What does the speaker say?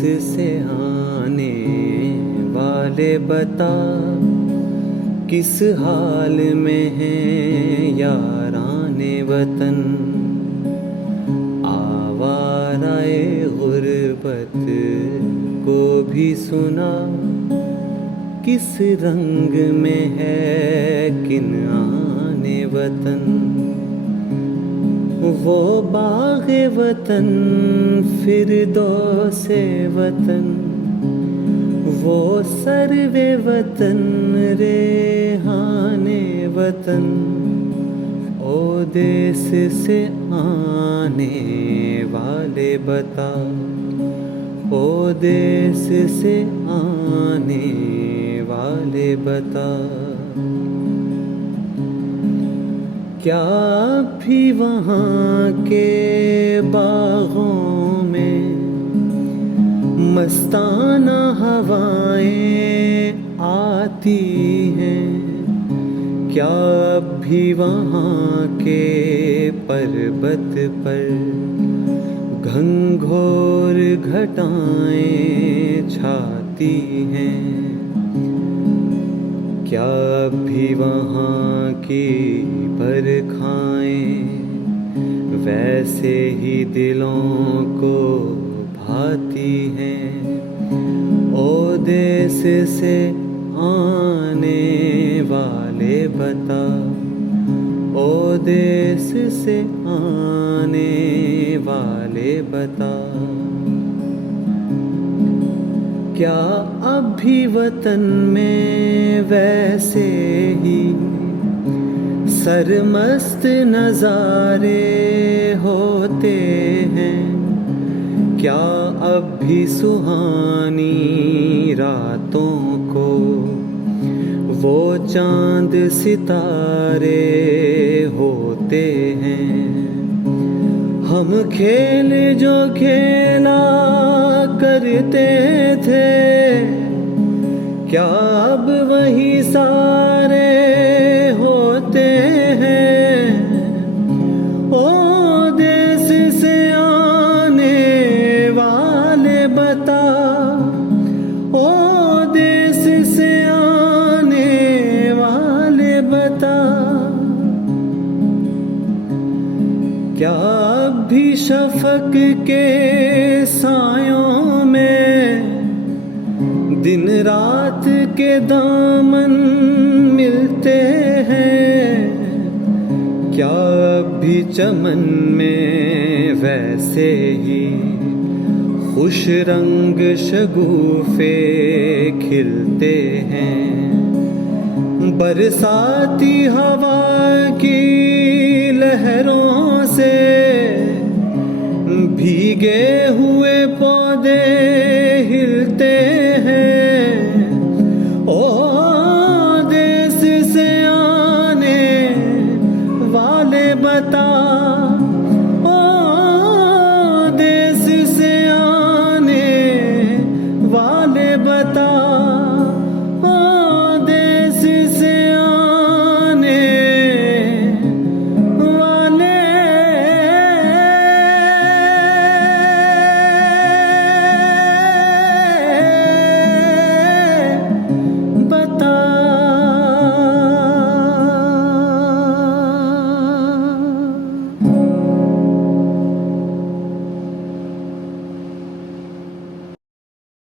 से आने वाले बता, किस हाल में हैं याराने वतन। आवाराए गुर्बत को भी सुना, किस रंग में है किनाने वतन। वो बाग़े वतन फिरदौसे वतन, वो सर्वे वतन रेहाने वतन। ओ देश से आने वाले बता, ओ देश से आने वाले बता। क्या भी वहाँ के बागों में मस्ताना हवाएं आती हैं? क्या भी वहाँ के पर्वत पर घंघोर घटाएं छाती हैं? क्या भी वहाँ की बरखाएं वैसे ही दिलों को भाती हैं? ओ देश से आने वाले बता, ओ देश से आने वाले बता। क्या अभी वतन में वैसे ही सरमस्त नज़ारे होते हैं? क्या अब भी सुहानी रातों को वो चांद सितारे होते हैं? हम खेल जो खेला करते थे, क्या अब वही सारे होते हैं? ओ देश से आने वाले बता, ओ देश से आने वाले बता। क्या भी शफक के सायों में दिन रात के दामन मिलते हैं? क्या भी चमन में वैसे ही खुश रंग शगुफे खिलते हैं? बरसाती हवा की लहरों से भीगे हुए पौधे हिलते हैं। ओ देश से आने वाले बता,